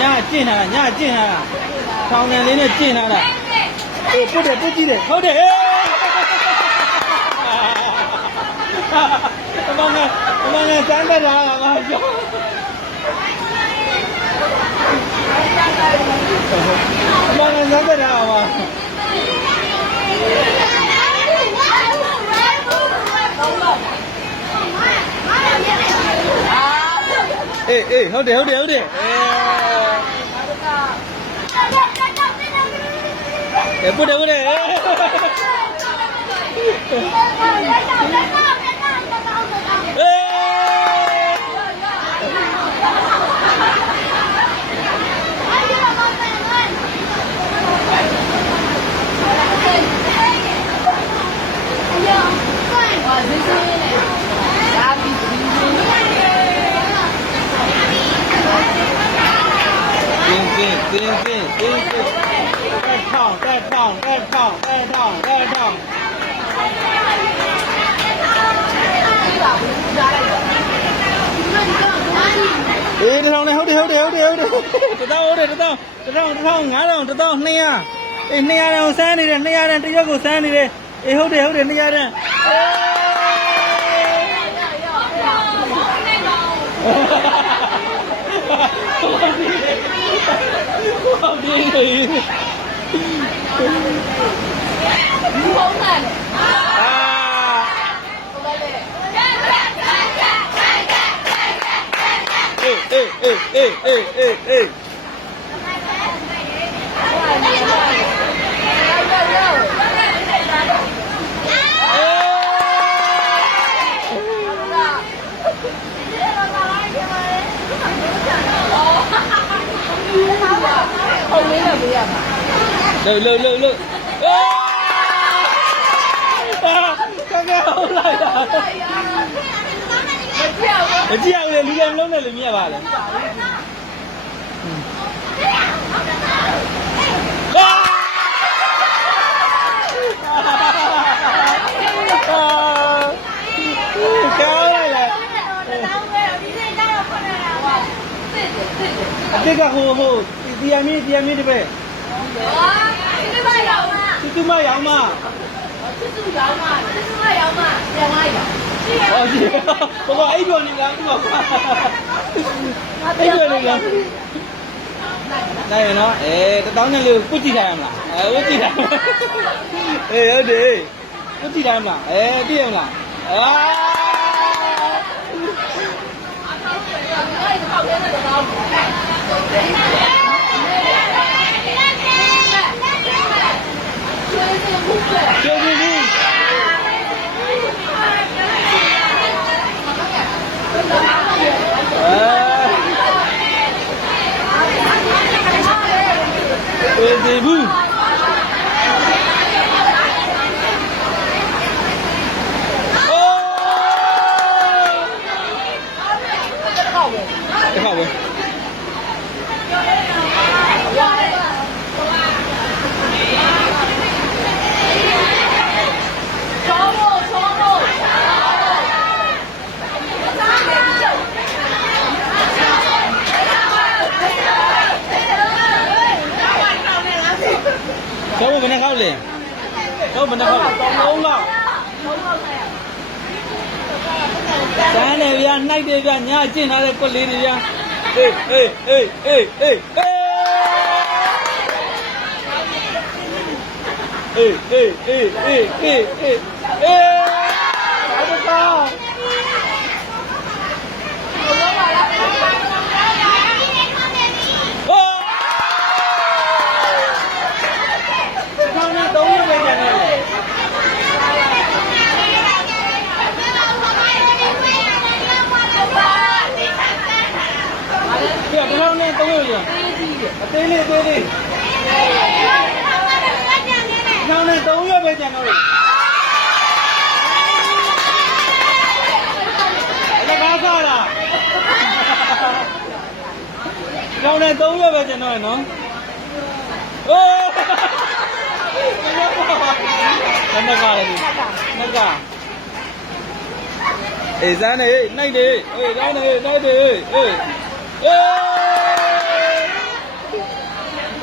ညကျင့်လာညကျင့်လာထောင်ငယ်လေးနဲ့ကျင့်လာတာအေးပုတ်တယ်ပုတ်ကြည့်တယ်ဟုတ်တယ်အမေနဲ့စမ်းတက်တာကငါကြောက်အမေနဲ့စမ်းတက်တာကအေးဟုတ်တယ်ပုတ်တယ်ပုတ်ကြည့်အေးတထောင်နဲ့ဟုတ်တယ်တထောင်ဟုတ်တယ်တထောင်900 1200အေး200တန်းကိုစမ်းနေတယ်200တန်းတရက်ကိုစမ်းနေတယ်အေးဟုတ်တယ်200တန်းဟုတ်ပြီအေးဟုတ်လေးနဲ့ပေးရမှာလှုပ်ကဲဟုတ်လိုက်တာမကြည့်အောင်လေလူလည်းမလုံးနဲ့လေမြင်ရပါလေအတိတ်ကဟိုတီယမီတပည့်တူမရောင်မပြန်လာရဟုတ်ကြီးဘောအိတ်တော်နေလားသူကအိတ်တော်နေလားနိုင်ရနော်1000နဲ့လို့ပုတ်ကြည့်ထားရမလားပုတ်ကြည့်ထားဟုတ်တယ်ပုတ်ကြည့်ထားမလားသိရမလားကျော်ပြီဒီဘူးတခါပဲတော့ဘယ်နဲ့ခောက်လဲတော့ဘယ်နဲ့ခောက်3လောက်တန်းတယ်ဗျာနှိုက်တယ်ဗျာညကျင့်ထားတဲ့ကွက်လေးတွေဗျာအေးဘာတော့ပြတထောင်နဲ့3ရက်ရအသေးလေးထောင်နဲ့3ရက်ပဲကျန်တော့လေကားစားလားထောင်နဲ့3ရက်ပဲကျန်တော့နော်အိုးနက်ကလည်းနက်ကအေးစမ်းနေနှိုက်နေအေးကောင်းနေနှိုက်နေအေး